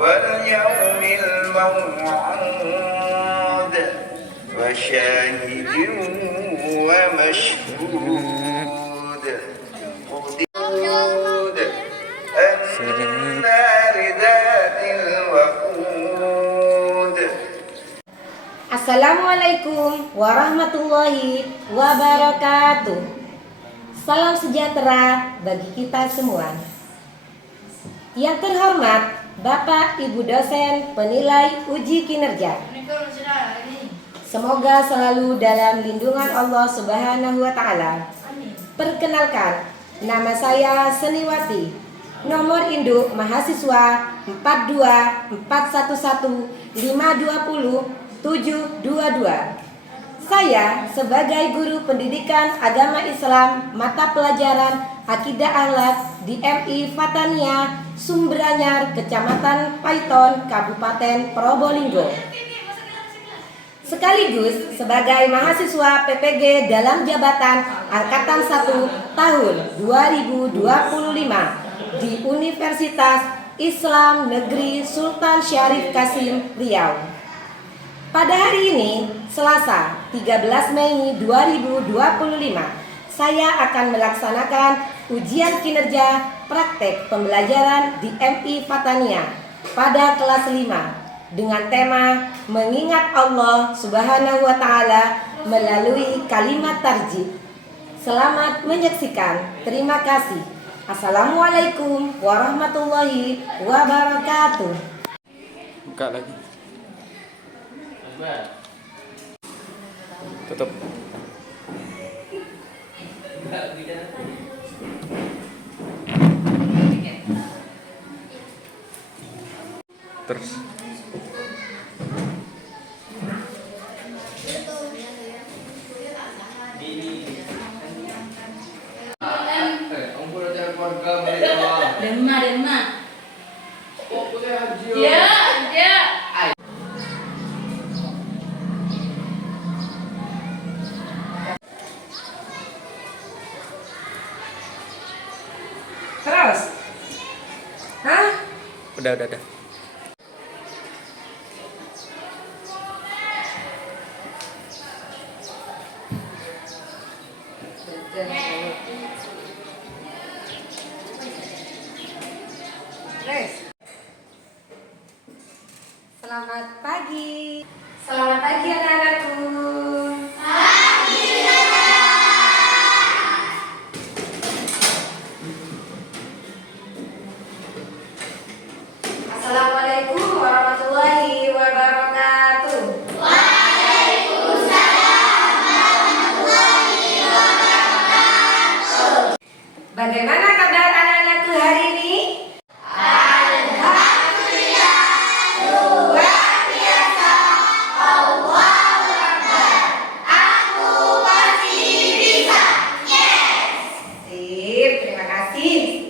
واليوم الموعود وشاهد ومشهود النار ذات الوقود. Assalamualaikum warahmatullahi wabarakatuh. Salam sejahtera bagi kita semua. Yang terhormat Bapak Ibu dosen penilai uji kinerja, semoga selalu dalam lindungan Allah Subhanahu wa Ta'ala. Perkenalkan, nama saya Seniwati, nomor induk mahasiswa 42411520722. Saya sebagai guru pendidikan agama Islam mata pelajaran Akidah Akhlak di MI Fatania Sumberanyar, Kecamatan Paiton, Kabupaten Probolinggo. Sekaligus sebagai mahasiswa PPG dalam jabatan Angkatan 1 tahun 2025 di Universitas Islam Negeri Sultan Syarif Kasim, Riau. Pada hari ini, Selasa 13 Mei 2025, saya akan melaksanakan ujian kinerja praktek pembelajaran di MI Fatania pada kelas 5 dengan tema mengingat Allah Subhanahu wa Ta'ala melalui kalimat tarjih. Selamat menyaksikan. Terima kasih. Assalamualaikum warahmatullahi wabarakatuh. Buka lagi. Tutup. Terus. Demma. Ya. Terus? Hah? Udah. Selamat pagi. Selamat pagi anak-anakku. Assalamualaikum warahmatullahi wabarakatuh. Bagaimana kabar anak-anakku hari ini?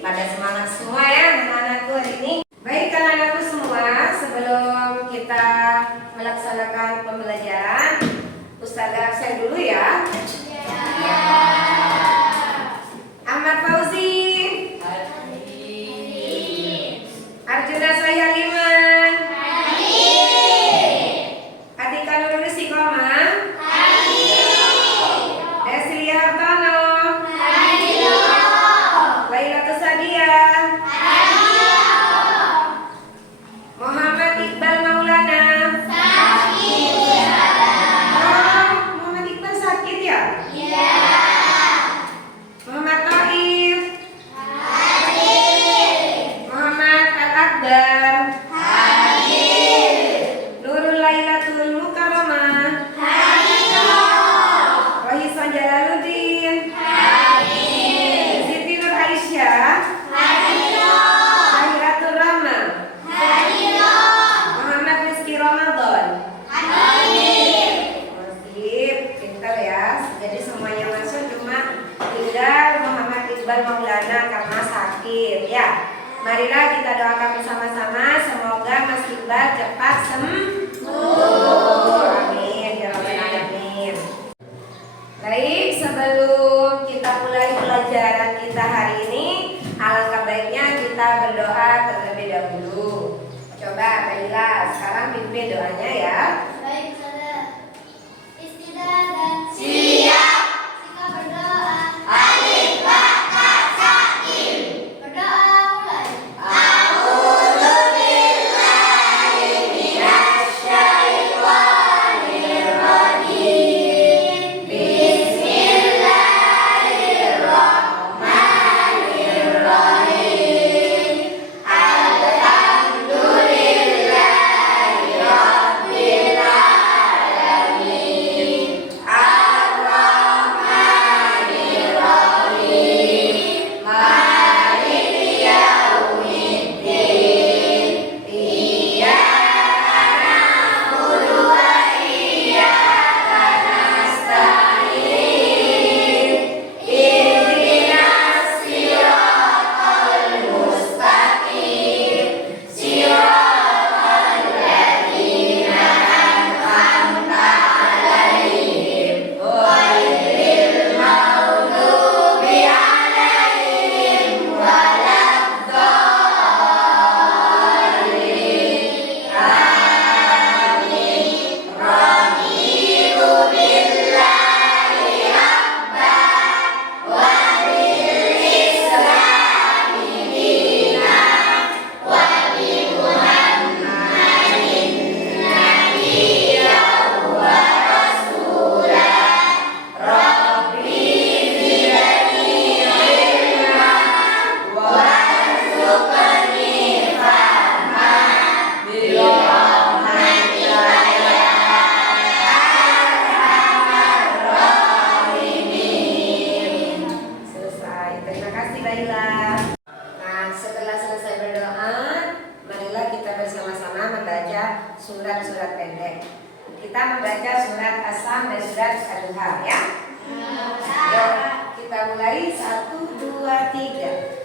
Pada semangat semua ya anak-anakku hari ini. Baik anak-anakku semua, sebelum kita melaksanakan pembelajaran, Ustazah absen dulu ya. Ahmad Fauzi, Arjuna Sayaliman, Atika Nurul Istiqomah, Desli Hartono, Lailatul Sadia, Muhammad Iqbal Maulana. Oh, Muhammad Iqbal sakit ya? Muhammad Taif, Muhammad Al-Akbar, Nurul Lailatul Mukarramah, Rahisan Jalaluddin, Siti Nur Aisyah, Zahiratul Rahman, Muhammad Rizky Ramadan. Masih pintar ya. Jadi semuanya masuk, cuma tinggal Muhammad Iqbal Maulana karena sakit ya. Marilah kita doakan bersama-sama, semoga Mas Iqbal cepat sembuh. Amin ya rabbal alamin. Baik, sebelum kita mulai pelajaran kita hari ini, alangkah baiknya kita berdoa terlebih dahulu. Coba jelas. Sekarang pimpin doanya ya. Baik, Ustazah. Istidadah. Siap. Sikap berdoa. Alif, ba, ta, sa, im. Berdoa mulai. Selesai. Terima kasih Baila. Nah, setelah selesai berdoa, marilah kita bersama-sama membaca surat-surat pendek. Kita membaca surat As-Sam dan surat Ad-Duha ya. Yuk, kita mulai 1, 2, 3.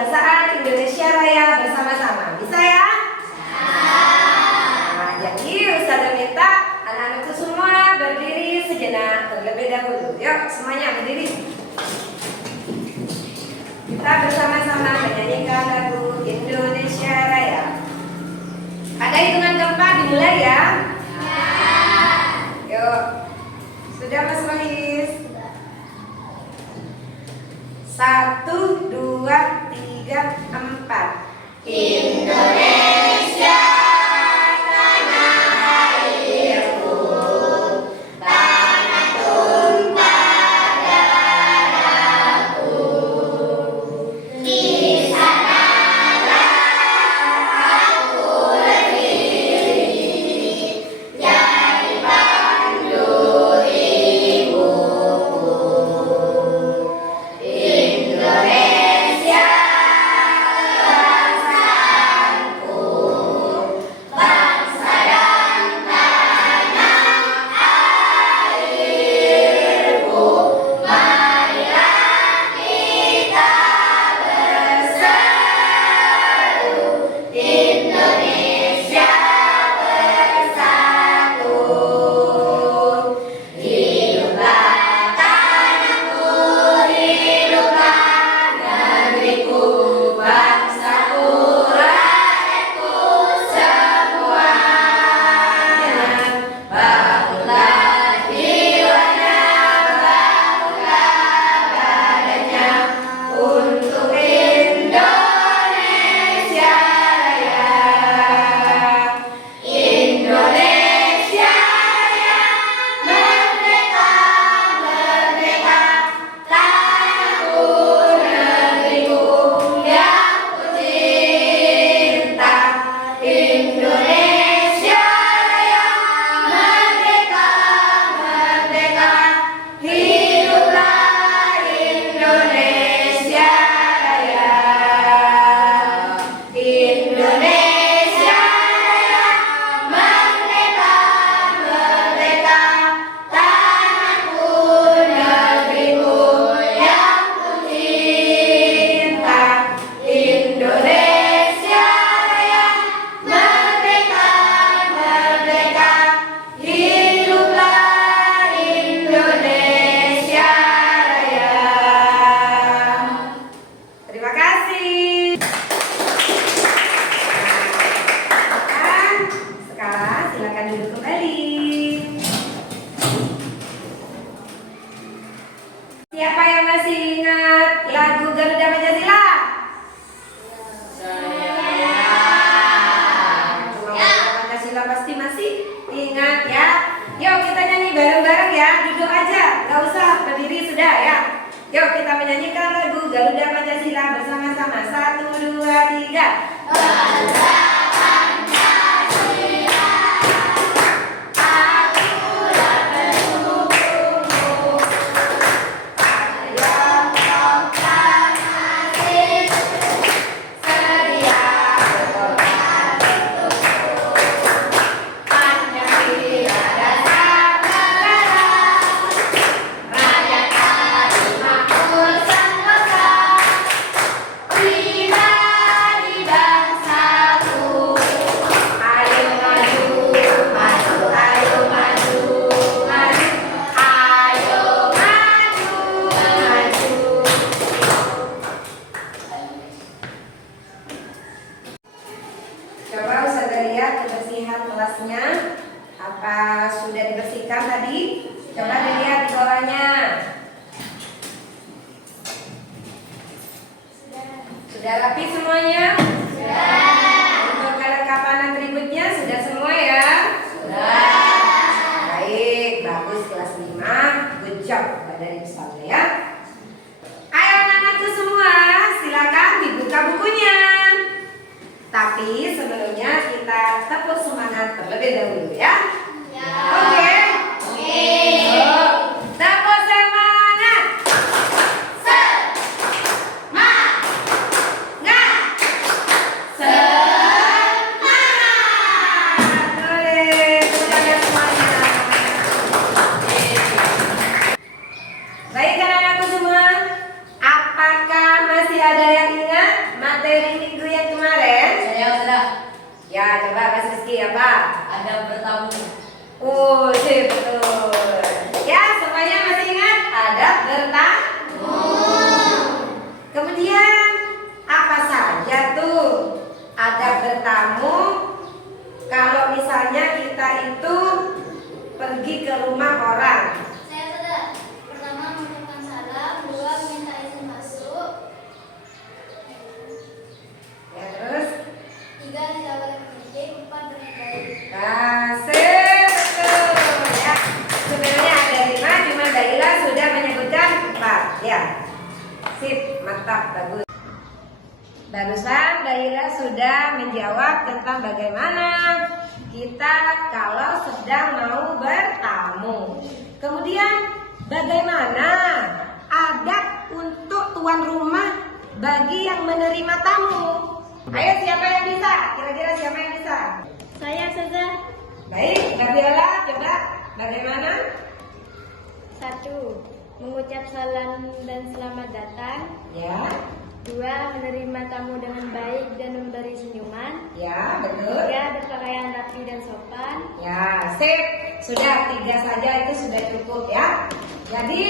kebangsaan Indonesia Raya bersama-sama. Bisa ya? Nah, jadi Ustazah minta anak-anakku semua berdiri sejenak terlebih dahulu. Yuk, semuanya berdiri. Kita bersama-sama menyanyikan lagu Indonesia Raya. Ada hitungan keempat, dimulai ya? Yuk. Sudah Mas Wahis? 1, 2, 3, 4. Indonesia tanah airku, tanah tumpah darahku. Di sanalah aku berdiri, jadi pandu ibuku. Indonesia bangsaku, bangsa dan tanah airku. Marilah kita berseru, Indonesia bersatu. Hiduplah tanahku, hiduplah negeriku, bangsaku, rakyatku semuanya. Bangunlah jiwanya, bangunlah badannya, untuk Indonesia Raya. Indonesia Raya, merdeka, merdeka, tanahku, negeriku yang ku cinta. Indonesia Raya, merdeka, merdeka, hiduplah Indonesia Raya. Indonesia Raya, merdeka, merdeka, tanahku, negeriku yang ku cinta. Indonesia Raya, merdeka, merdeka, hiduplah Indonesia Raya. Terima kasih. Nah, sekarang silakan duduk kembali. Siapa yang masih ingat lagu Garuda Pancasila? Cuma Garuda Pancasila pasti masih ingat ya. Yuk kita nyanyi bareng-bareng ya. Duduk aja, nggak usah berdiri sudah ya. Yuk kita menyanyikan lagu Garuda Pancasila bersama-sama. 1, 2, 3. Garuda Pancasila, akulah pendukungmu. Tiongkok tanah airku, sedia berkorban untukmu. Pancasila dasar negara, rakyat harus makmur sentosa. Pribadi bangsaku, ayo maju, maju, ayo maju, maju, ayo maju, maju. Coba Ustazah lihat kebersihan kelasnya. Apa sudah dibersihkan tadi? Coba dilihat di bawahnya. Sudah rapi semuanya? Untuk kelengkapan atributnya sudah semua ya? Baik, bagus kelas 5. Good job dari Ustazah ya. Ayo anak-anakku semua, silakan dibuka bukunya. Tapi sebelumnya kita tepuk semangat terlebih dahulu ya. Oke. Yuk, tepuk semangat. Semangat. Semangat. Boleh, semuanya semuanya. Baik anak-anakku semua, apakah masih ada yang ingat apa? Adab bertamu. Oh, sip, betul. Ya, semuanya masih ingat adab bertamu. Kemudian apa saja tuh adab bertamu? Kalau misalnya kita itu pergi ke rumah orang. Saya sudah pertama mengucapkan salam, dua minta izin masuk, Ya, terus tiga tidak boleh menjijik, empat bernyanyi. kasih betul ya. Sebenarnya ada 5, cuma Daila sudah menyebutkan 4 ya. Sip, mantap, bagus. Barusan Daila sudah menjawab tentang bagaimana kita kalau sedang mau bertamu. Kemudian bagaimana adab untuk tuan rumah bagi yang menerima tamu. Ayo, siapa yang bisa? Kira-kira siapa yang bisa? Saya saja. Baik, Gabriela, coba bagaimana? 1. Mengucap salam dan selamat datang. Ya, 2. Menerima tamu dengan baik dan memberi senyuman. ya, betul. 3. Berpakaian rapi dan sopan. Ya, sip. Sudah 3 saja itu sudah cukup ya. Jadi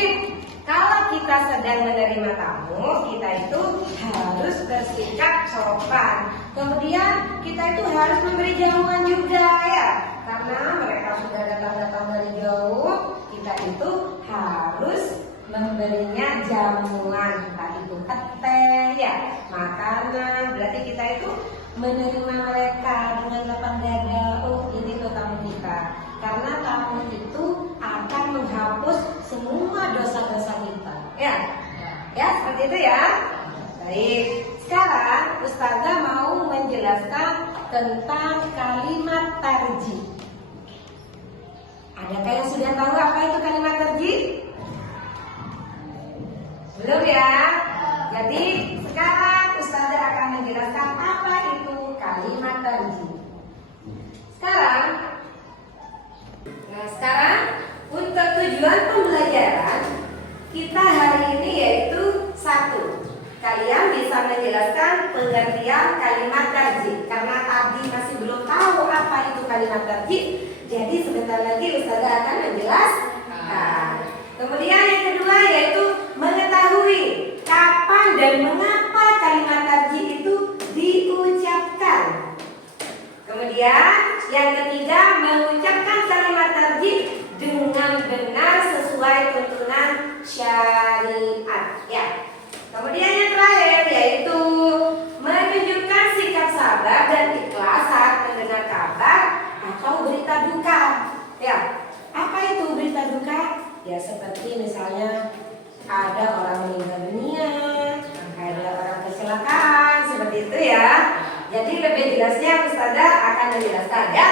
kalau kita sedang menerima tamu, kita itu harus bersikap sopan. Kemudian kita itu harus memberi jamuan juga ya. Karena mereka sudah datang dari jauh, kita itu harus memberinya jamuan. Entah itu teh ya, makanan. Berarti kita itu menerima mereka dengan lapang dada. Oh, ini tuh tamu kita. Karena tamu itu akan menghapus semua dosa-dosa kita. Ya, ya seperti itu ya. Baik, sekarang Ustazah mau menjelaskan tentang kalimat tarjih. Adakah yang sudah tahu apa itu kalimat tarjih? Belum ya? Jadi sekarang Ustazah akan menjelaskan apa itu kalimat tarjih. Sekarang untuk tujuan pembelajaran kita hari ini yaitu 1. Kalian bisa menjelaskan pengertian kalimat tarjih. Karena tadi masih belum tahu apa itu kalimat tarjih, jadi sebentar lagi Ustazah akan menjelaskan. Kemudian yang kedua yaitu mengetahui kapan dan mengapa kalimat tarjih itu diucapkan. Kemudian yang ketiga mengucapkan kalimat tarjih dengan benar sesuai tuntunan syariat ya. Kemudian yang terakhir yaitu menunjukkan sikap sabar dan ikhlas saat mendengar kabar atau berita duka. Ya, apa itu berita duka? Ya seperti misalnya ada orang meninggal dunia, ada orang kecelakaan, seperti itu ya. Jadi lebih jelasnya Ustazah akan menjelaskan ya.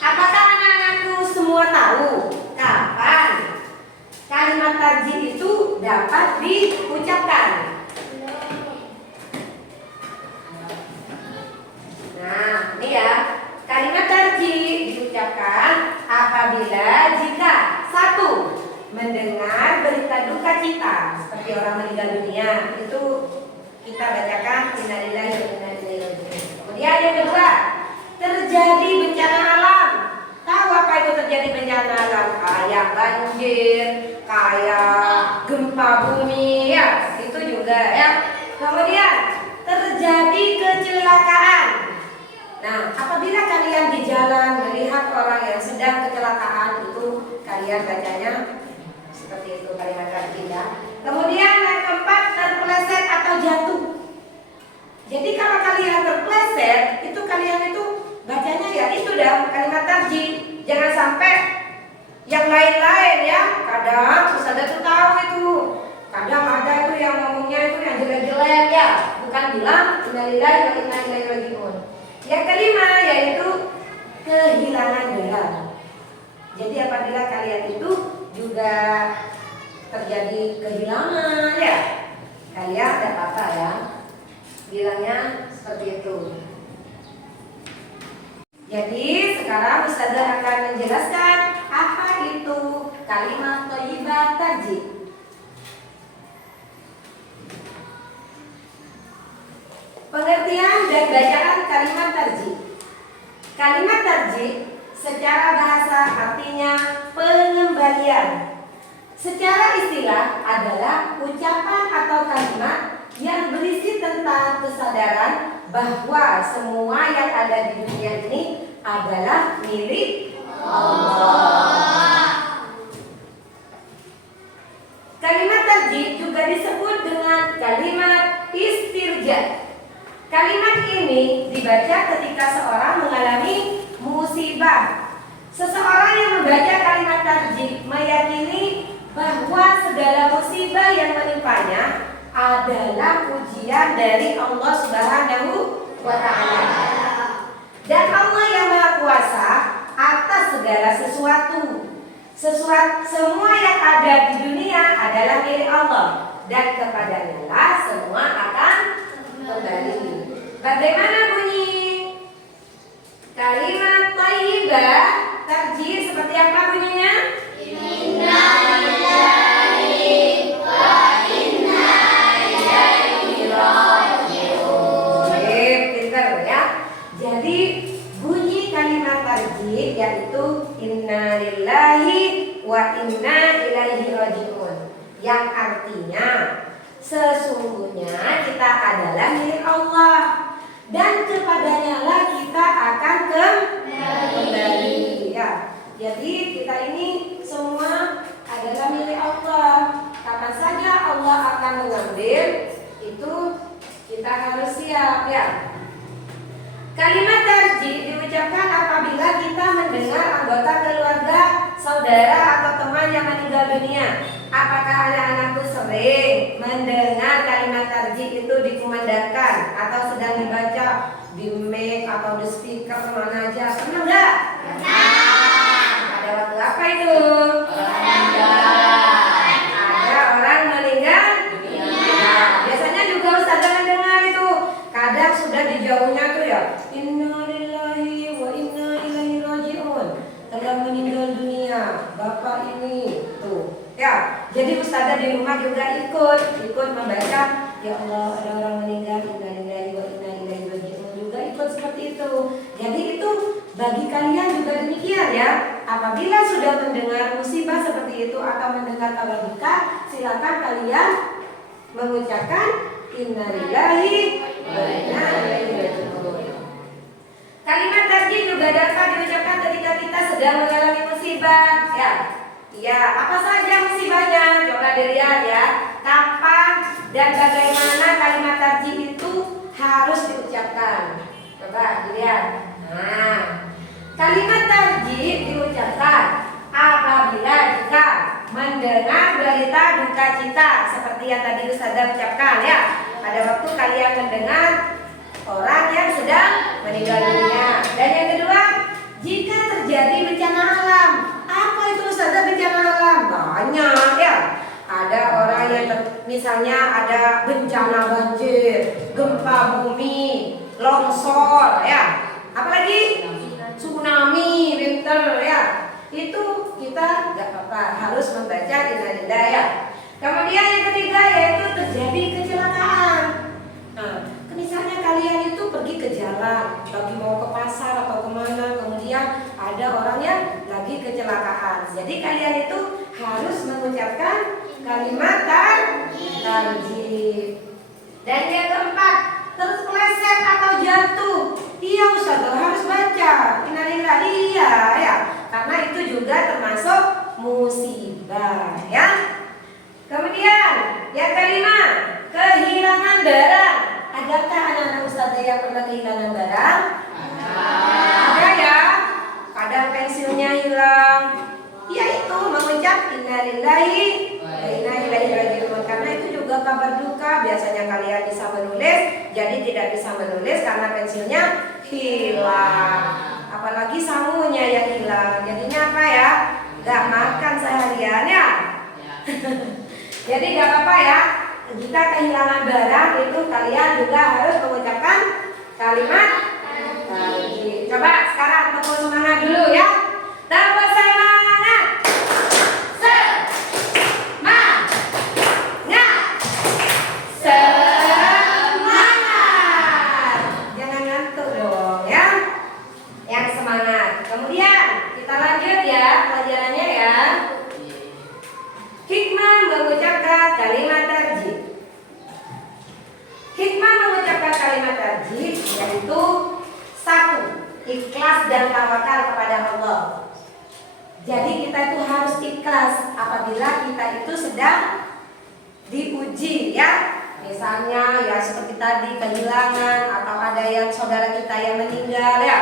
Apakah anak-anakku semua tahu kapan kalimat tarjih itu dapat diucapkan? Nah, ini ya. Kalimat tarjih diucapkan apabila jika 1. Mendengar berita duka cita seperti orang meninggal dunia, itu kita bacakan innalillahi wa inna ilaihi raji'un. Kemudian yang kedua, terjadi bencana alam. Tahu apa itu terjadi bencana alam? Kayak banjir, kayak gempa bumi ya, itu juga ya. Kemudian terjadi kecelakaan. Nah, apabila kalian di jalan melihat orang yang sedang kecelakaan, itu kalian bacanya seperti itu kalimat tarjih ya. Kemudian yang keempat, terpeleset atau jatuh. Jadi kalau kalian terpeleset, itu kalian itu bacanya ya itu dah kalimat tarjih. Jangan sampai yang lain-lain ya. Kadang Ustazah tuh tahu itu. Kadang ada itu yang ngomongnya itu yang jelek-jelek ya. Bukan bilang innalillahi wa inna ilaihi raji'un. Yang kelima yaitu kehilangan gelar. Jadi apabila kalian itu juga terjadi kehilangan ya, kalian tidak apa-apa ya, bilangnya seperti itu. Jadi sekarang Ustazah akan menjelaskan apa itu kalimat thayyibah tarjih. Pengertian dan bacaan kalimat tarjih. Kalimat tarjih secara bahasa artinya pengembalian. Secara istilah adalah ucapan atau kalimat yang berisi tentang kesadaran bahwa semua yang ada di dunia ini adalah milik Allah. Kalimat tarjih juga disebut dengan kalimat istirja. Kalimat ini dibaca ketika seorang mengalami musibah. Seseorang yang membaca kalimat tarjih meyakini bahwa segala musibah yang menimpanya adalah ujian dari Allah Subhanahu wa Ta'ala. Dan Allah yang Maha Kuasa atas segala sesuatu. Semua yang ada di dunia adalah milik Allah, dan kepadanya lah semua akan kembali. Bagaimana bunyi kalimat thayyibah tarjih, seperti apa bunyinya? Inna lillahi wa inna ilaihi raji'un. Pintar ya. Jadi bunyi kalimat tarjih yaitu inna lillahi wa inna ilaihi raji'un, yang artinya sesungguhnya kita adalah milik Allah dan kepadanya lah kita akan kembali. Ya, jadi kita ini semua adalah milik Allah. Kapan saja Allah akan mengambil, itu kita harus siap ya. Kalimat tarjih diucapkan apabila kita mendengar anggota keluarga, saudara atau teman yang meninggal dunia. Apakah anak-anakku sering mendengar kalimat tarjih itu dikumandangkan atau sedang dibaca di mic atau di speaker kemana aja? Pernah nggak? Pernah. Ada waktu apa itu? Ada orang meninggal dunia. Biasanya juga ustazah mendengar itu. Kadang sudah di jauhnya tuh ya, inna lillahi wa inna ilaihi raji'un, telah meninggal dunia bapak ini tuh ya. Jadi ustazah di rumah juga ikut membaca, ya Allah ada orang meninggal, inna lillahi wa inna ilaihi raji'un, juga ikut seperti itu. Jadi itu bagi kalian juga demikian ya. Apabila sudah mendengar musibah seperti itu atau mendengar kabar duka, silakan kalian mengucapkan inna lillahi wa inna ilaihi raji'un. Kalimat tarjih juga dapat diucapkan ketika kita sedang mengalami musibah ya. Ya, apa saja musibahnya? Coba dilihat ya. Kapan dan bagaimana kalimat tarjih itu harus diucapkan? Coba dilihat. Nah, kalimat tarjih diucapkan apabila jika mendengar berita duka cita seperti yang tadi ustazah ucapkan ya. Pada waktu kalian mendengar orang yang sedang meninggal dunia. Dan yang kedua, jika terjadi bencana alam. Apa itu ustazah bencana alam? Banyak ya. Ada orang yang misalnya ada bencana banjir, gempa bumi, longsor ya. Apalagi tsunami, winter ya. Itu kita nggak apa-apa, harus membaca innalillahi ya. Kemudian yang ketiga yaitu terjadi kecelakaan. Nah, misalnya kalian itu pergi ke jalan, lagi mau ke pasar atau kemana, kemudian ada orang yang lagi kecelakaan. Jadi kalian itu harus mengucapkan kalimat tarjih. Dan yang keempat, terpeleset atau jatuh. Iya ustazah harus baca innalillahi ya. Karena itu juga termasuk musibah ya. Kemudian yang kelima, kehilangan barang. Adakah anak-anak ustazah yang pernah kehilangan barang? Ada ya. Kadang pensilnya hilang. Ya itu mengucap innalillahi wa inna ilaihi raji'un. Karena itu juga kabar duka. Biasanya kalian bisa menulis, jadi tidak bisa menulis karena pensilnya hilang. Apalagi sangunya yang hilang. Jadinya apa ya? Gak makan seharian ya. Jadi gak apa-apa ya. Jika kehilangan barang itu kalian juga harus mengucapkan kalimat tarjih. Coba sekarang tepuk semangat dulu ya. Tepuk semangat. Semangat. ikhlas dan tawakal kepada Allah. Jadi kita itu harus ikhlas apabila kita itu sedang diuji ya. Misalnya ya seperti tadi kehilangan atau ada yang saudara kita yang meninggal ya.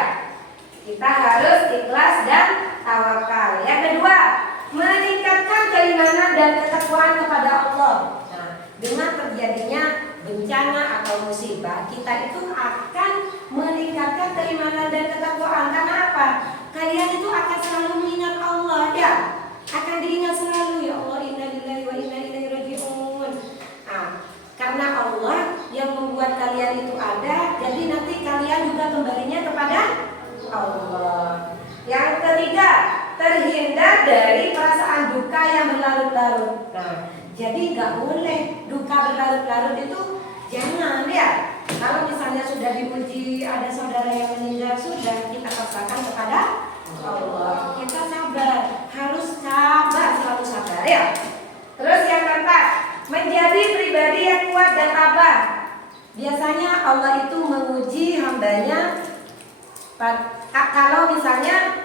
Kita harus ikhlas dan tawakal. Yang kedua, meningkatkan keimanan dan ketakwaan kepada Allah. Nah, dengan terjadinya bencana atau musibah, kita itu akan meningkatkan keimanan dan ketakwaan. Karena apa? Kalian itu akan selalu mengingat Allah ya. Akan diingat selalu ya Allah, inna lillahi wa inna ilaihi raji'un. Nah, karena Allah yang membuat kalian itu ada, jadi nanti kalian juga kembalinya kepada Allah. Yang ketiga, terhindar dari perasaan duka yang berlarut-larut. Nah, jadi nggak boleh duka berlarut-larut itu jangan ya. Kalau misalnya sudah dipuji ada saudara yang meninggal, sudah kita pasrahkan kepada Allah. Kita sabar, harus sabar, selalu sabar ya. Terus yang keempat, menjadi pribadi yang kuat dan tabah. Biasanya Allah itu menguji hambanya kalau misalnya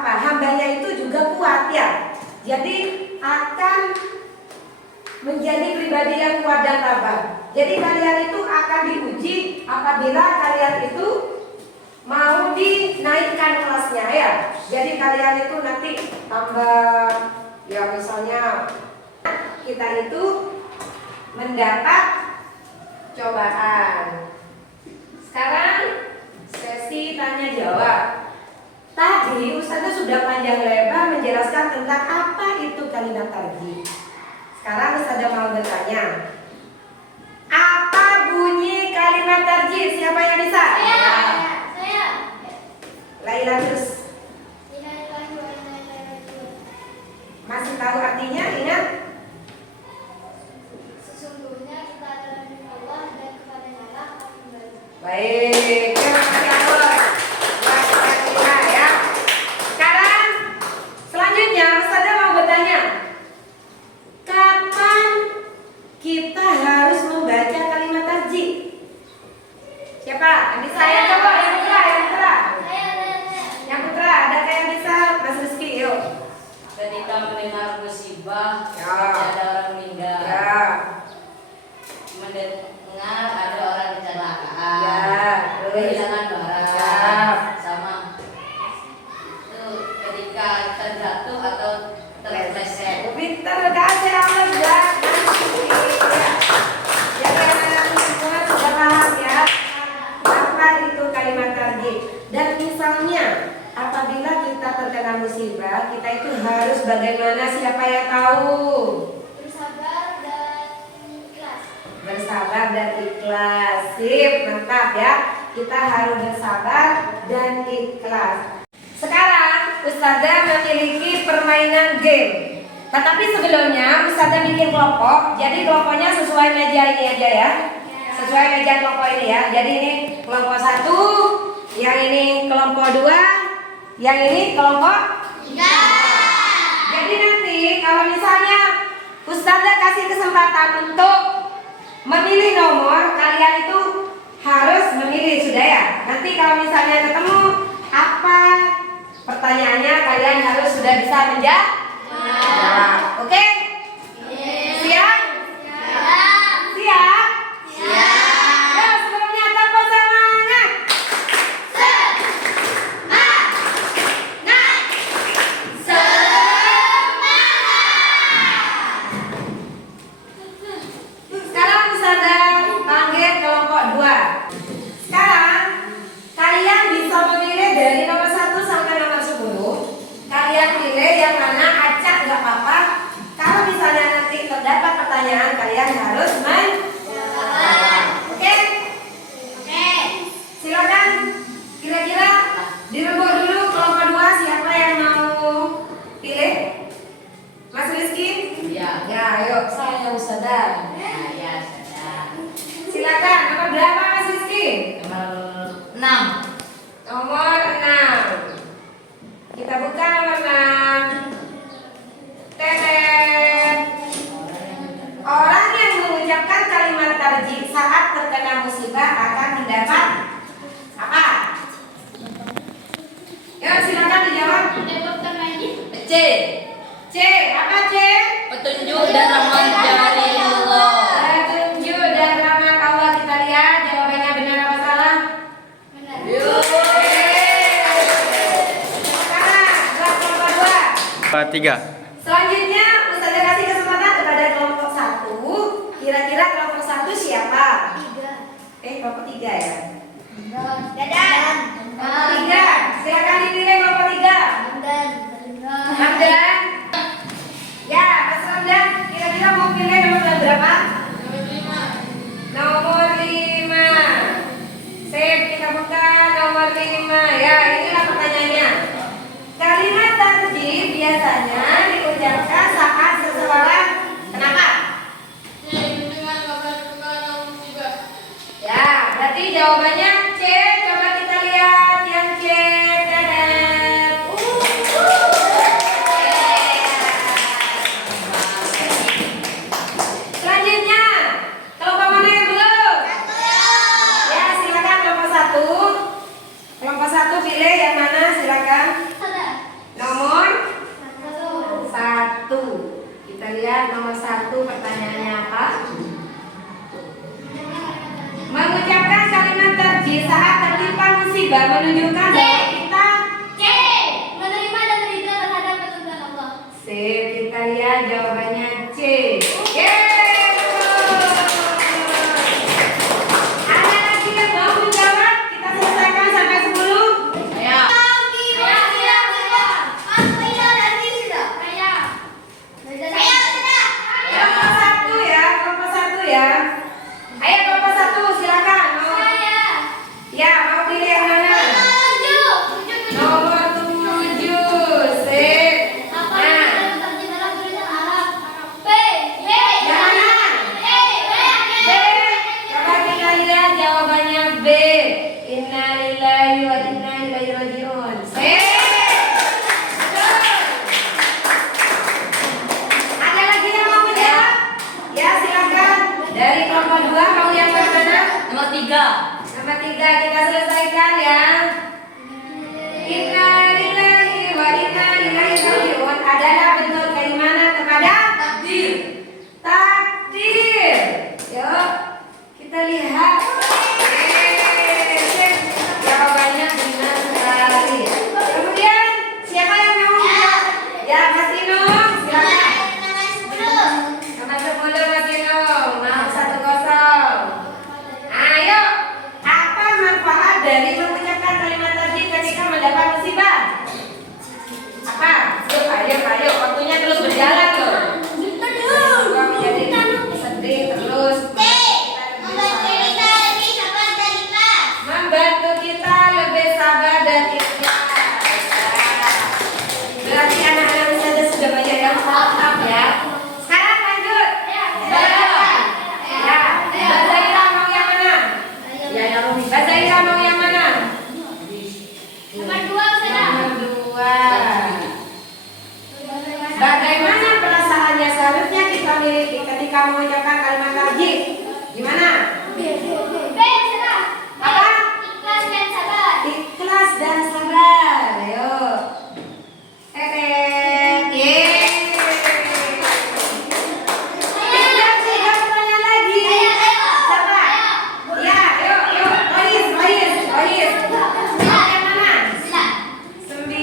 hambanya itu juga kuat ya. Jadi akan menjadi pribadi yang kuat dan tabah. Jadi kalian itu akan diuji apabila kalian itu mau dinaikkan kelasnya ya. Jadi kalian itu nanti tambah ya, misalnya kita itu mendapat cobaan. Sekarang sesi tanya jawab. Tadi Ustazah sudah panjang lebar menjelaskan tentang apa itu kalimat tarjih. Sekarang Ustazah mau bertanya, apa bunyi kalimat tarjih? Siapa yang bisa? Saya. Laila terus. Innalillahi wa inna ilaihi raji'un. Masih tahu artinya? Ingat? Sesungguhnya kita adalah milik Allah dan kepadanya lah kami kembali. Baik, terima kasih Allah. Ya. Sekarang selanjutnya Ustazah mau bertanya, kapan kita harus membaca kalimat tarjih? Siapa? Yang bisa? Yang coba, yang putra, yang putra. Saya. Yang putra, adakah yang bisa? Mas Rizky, yuk. Ketika mendengar musibah, Ya. ada orang meninggal. Ya. Mendengar ada orang kecelakaan. Ya. Kehilangan barang. Ya. Sama. Itu ketika terjatuh atau terpleset. Pintar kasih Allah sudah. Ya, anak-anak semua sudah paham ya. Apa itu kalimat tarjih? Dan misalnya apabila kita terkena musibah, kita itu harus bagaimana? Siapa yang tahu? Bersabar dan ikhlas. Bersabar dan ikhlas. Sip, mantap ya. Kita harus bersabar dan ikhlas. Sekarang Ustazah memiliki permainan game. Tetapi sebelumnya Ustazah bikin kelompok. Jadi kelompoknya sesuai meja ini aja ya. Sesuai meja kelompok ini ya. Jadi ini kelompok 1, yang ini kelompok 2, yang ini kelompok 3. Jadi nanti kalau misalnya Ustazah kasih kesempatan untuk memilih nomor, kalian itu harus memilih, sudah ya. Nanti kalau misalnya ketemu apa pertanyaannya, kalian harus sudah bisa menjawab. Oke? Siap? Siap? Ya, sebelumnya tanpa semangat. Sekarang Ustazah panggil kelompok 2. Sekarang kalian bisa memilih dari nomor 1 sampai nomor 10. Kalian pilih yang mana, acak nggak apa-apa. Kalau misalnya nanti terdapat pertanyaan, kalian harus menjawab. Oke? Silakan. Kira-kira dirembuk dulu kelompok 2, siapa yang mau pilih? Mas Rizky? Ya. Ya, ayo saya Ustazah. Ya, sudah. Silakan, nomor berapa Mas Rizky? Nomor 6. Nomor 6. Kita buka nomor 6. Tetet. Orang yang mengucapkan kalimat tarjih saat terkena musibah akan mendapat apa? 3. Selanjutnya Ustazah kasih kesempatan kepada kelompok 1. Kira-kira kelompok 1 siapa? Kelompok 3 ya. Dadan. Kelompok 3. Silakan dipilih kelompok 3. Hamdan. Ya, Mas Hamdan, kira-kira mau pilih nomor berapa? Nomor 5. Sip, kita buka nomor 5. Ya, inilah pertanyaannya. Kalimat tarjih biasanya diucapkan saat seseorang kenapa? Ya, berarti jawabannya C. Coba kita lihat yang C. Dadah. Selanjutnya, kelompok mana yang belum? Ya, silakan kelompok 1. Kelompok 1 pilih yang mana? Silakan. Nomor 1. Kita lihat nomor 1 pertanyaannya apa? Mengucapkan kalimat tarjih saat tertimpa musibah menunjukkan bahwa kita Menerima dan ridha terhadap ketentuan Allah. sip, kita lihat jawabannya C. Yeay, betul. Ada lagi yang mau menjawab? Kita selesaikan sampai 10. Ayo. Kelompok 1 ya, kelompok 1 ya. Ayo kelompok 1 silakan. Ya, mau pilih yang mana? Nomor 7. Sip. Nah, yang mana? B. Coba kita lihat jawabannya B. Inna lillahi wa inna ilaihi rajiun. Sip. Betul. Ada lagi yang mau menjawab? Ya, silakan. Dari kelompok 2 mau yang mana? Nomor 3. Nomor 3 kita selesaikan ya. Inna lillahi wa inna ilaihi rajiun adalah bentuk keimanan kepada Takdir. takdir. Yuk, kita lihat. Sip. Jawabannya benar sekali. Kemudian siapa yang mau menjawab? Ya, Mas Dino, silakan. Nomor 10 Mas Dino, mau 1-0. Ayo, apa manfaat dari mengucapkan kalimat tarjih ketika mendapat musibah? Apa? Ayo, waktunya terus berjalan loh. Gua menjadi sedih terus. Membantu kita lebih sabar dan ikhlas. Berarti anak-anak Ustazah sudah banyak yang paham ya. Sekarang lanjut. Ya, Mbak Zaira mau yang mana? Mbak Zaira mau yang mana? Nomor 2. Bagaimana perasaannya seharusnya kita miliki ketika mengucapkan kalimat tarjih? Gimana? Apa? Ikhlas dan sabar. Ayo. Yeay. Tiga pertanyaan lagi. Siapa? Ya, yuk. Royis. Mau yang mana? 9.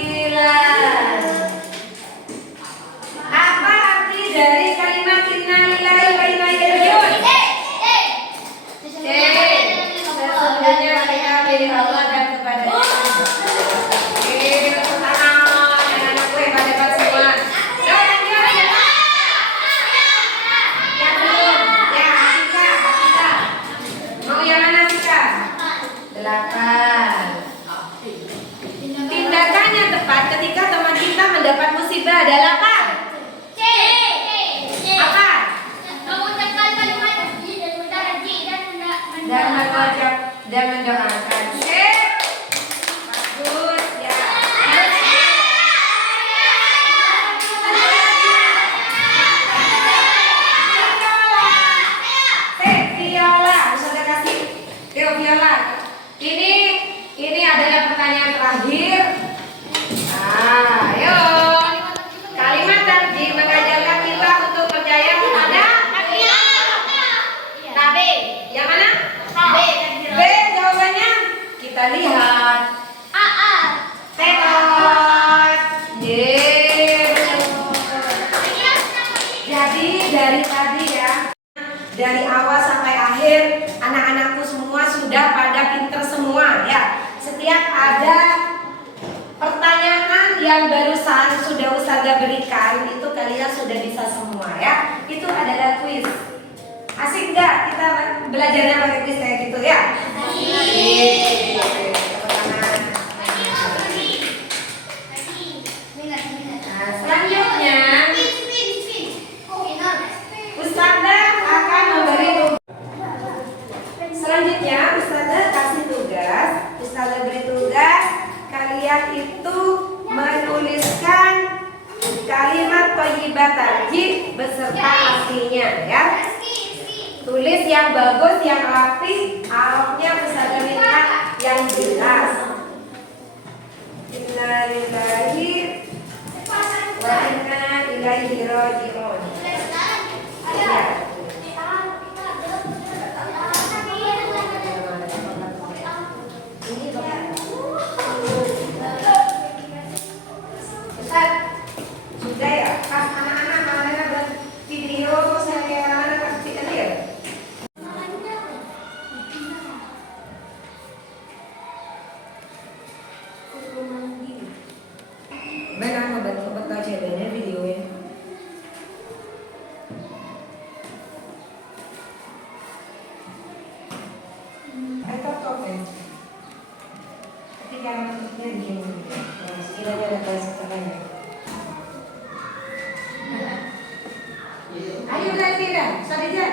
Apa arti dari kalimat inna lillahi wa inna ilaihi raji'un? Sesungguhnya kita milik Allah dan kepada anak-anak gue hebat semua. Yuk, lanjut. Yang belum. Ya, Atika. Mau yang mana, Atika? 8. Tindakan yang tepat ketika teman kita mendapat musibah adalah apa? Apa? Dan mengucap dan mendoakan. Sip. Bagus ya. Viola. Sudah kasih. Yuk Viola. Ini adalah pertanyaan terakhir. Ayo. Kalimat ada pertanyaan yang barusan sudah Ustazah berikan, itu kalian sudah bisa semua ya. Itu adalah kuis. Asik nggak kita belajarnya pakai kuis kayak gitu ya? Asik. Nah, selanjutnya Ustazah akan memberi Selanjutnya Ustazah kasih tugas. Ustazah beri tugas kalian itu menuliskan kalimat thayyibah tarjih beserta aslinya ya. Tulis yang bagus, yang rapi, Arabnya Ustazah minta yang jelas. Innalillahi wa inna ilaihi raji'un. Ya. Ustaz, sudah ya? Pas anak-anak kalian ada video saya kayak anak-anak kasihkan ya? Benar ngebantu aja adanya videonya. Itu oke. Tapi cara masuknya begini. Nah, sekiranya ada bahasa caranya. Ayo lagi dah, Sadija.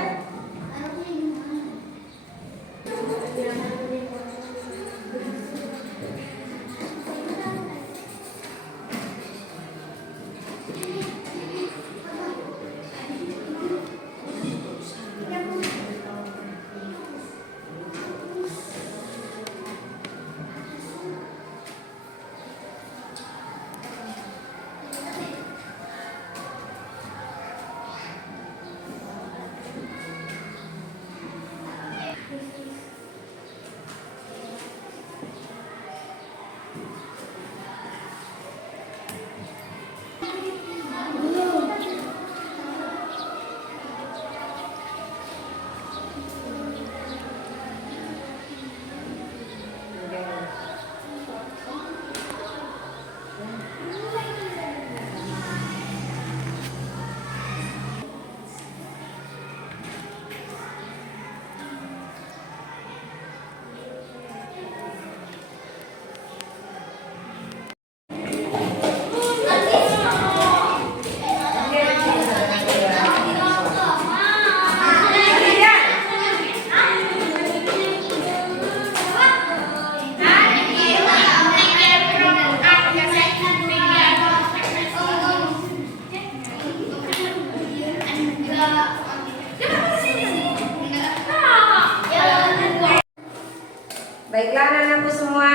Baiklah anak-anakku semua,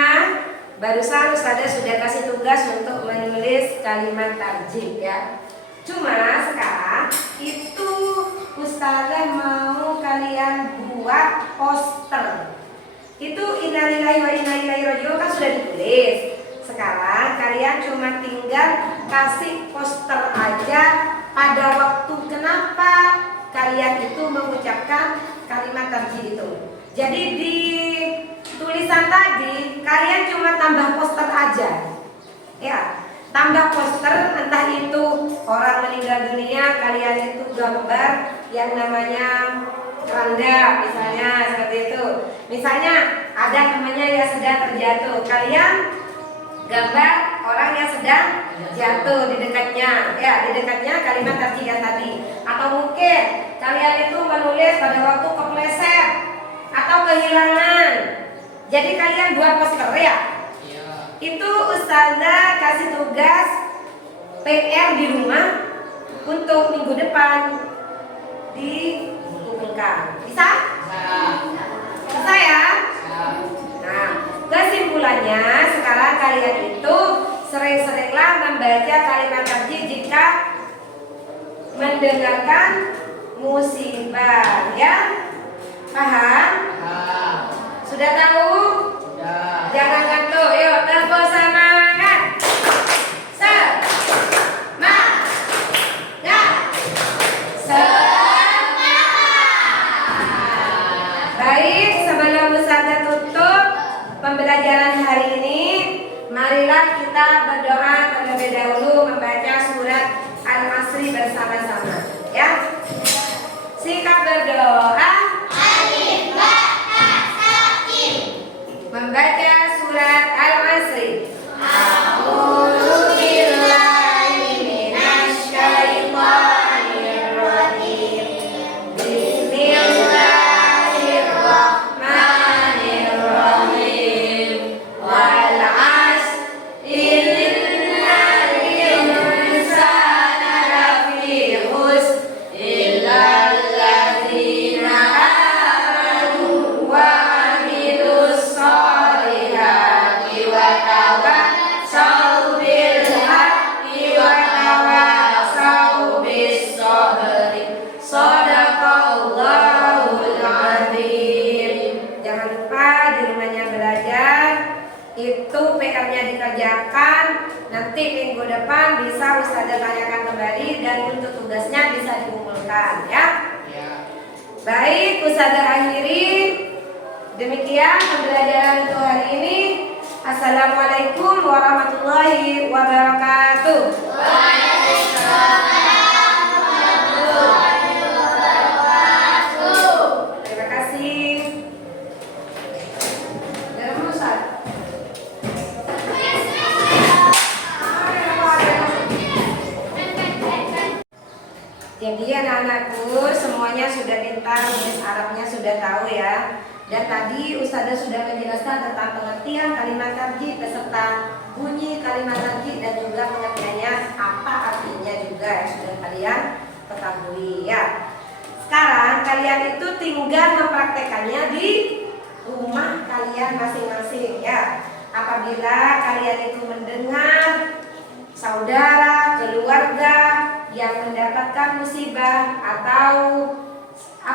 barusan Ustazah sudah kasih tugas untuk menulis kalimat tarjih ya. Cuma sekarang itu Ustazah mau kalian buat poster. Itu innalillahi wa inna ilaihi raji'un kan sudah ditulis. Sekarang kalian cuma tinggal kasih poster aja pada waktu kenapa kalian itu mengucapkan kalimat tarjih itu. Jadi di tulisan tadi kalian cuma tambah poster aja ya, tambah poster, entah itu orang meninggal dunia, kalian itu gambar yang namanya keranda misalnya, seperti itu. Misalnya ada temannya yang sedang terjatuh, kalian gambar orang yang sedang jatuh di dekatnya ya, di dekatnya kalimat tarjih tadi. Atau mungkin kalian itu menulis pada waktu kepleset atau kehilangan. Jadi kalian buat poster ya. Itu Ustazah kasih tugas PR di rumah untuk minggu depan dikumpulkan. Bisa? Bisa ya? Nah, kesimpulannya sekarang kalian itu sering-seringlah membaca kalimat tarjih jika mendengarkan musibah ya. Paham? Sudah tahu? Sudah. Jangan ngantuk, yuk tepuk semangat. Semangat. Semangat. Baik, sebelum Ustazah tutup pembelajaran hari ini, marilah kita berdoa terlebih dahulu membaca surat Al-Asri bersama-sama. Ya, sikap berdoa. Alif ba ta sa jim. Membaca surat Al-Asri. A'udzu billahi minasy syaithanir rajim. Bismillahirrahmanirrahim. Wal 'asr innal insana lafi khusr illa alladzina amanu wa 'amilus sholihati wa tawassaw bil haqqi wa tawassaw bis sabri. Shadaqallahul adzim. Jangan lupa di rumahnya belajar, itu PR-nya dikerjakan. Nanti minggu depan bisa Ustazah tanyakan kembali dan untuk tugasnya bisa dikumpulkan ya. Baik, Ustazah akhiri. Demikian pembelajaran untuk hari ini. Assalamualaikum warahmatullahi wabarakatuh. Terima kasih. Dalam Ustaz. Jadi anak-anakku semuanya sudah pintar, tulis Arabnya sudah tahu ya. Dan tadi Ustazah sudah menjelaskan tentang pengertian kalimat tarjih beserta bunyi kalimat tarjih dan juga pengertiannya apa artinya juga yang sudah kalian ketahui ya. Sekarang kalian itu tinggal mempraktekannya di rumah kalian masing-masing ya. Apabila kalian itu mendengar saudara, keluarga yang mendapatkan musibah atau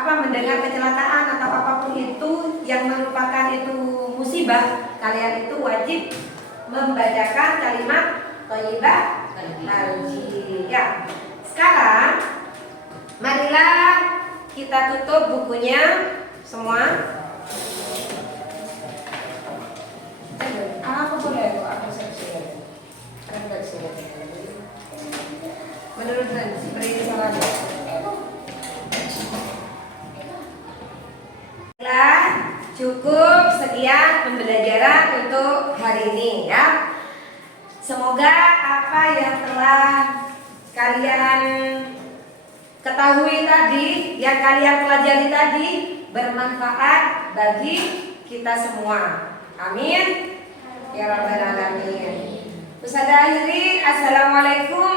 mendengar kecelakaan atau apapun itu yang merupakan itu musibah, kalian itu wajib membacakan kalimat thayyibah tarjih ya. Sekarang marilah kita tutup bukunya semua. Apa boleh itu? Apa seksi? Menurut beri saran. Cukup sekian pembelajaran untuk hari ini ya. Semoga apa yang telah kalian ketahui tadi, yang kalian pelajari tadi bermanfaat bagi kita semua. Amin ya rabbal alamin. Ustazah akhiri, assalamualaikum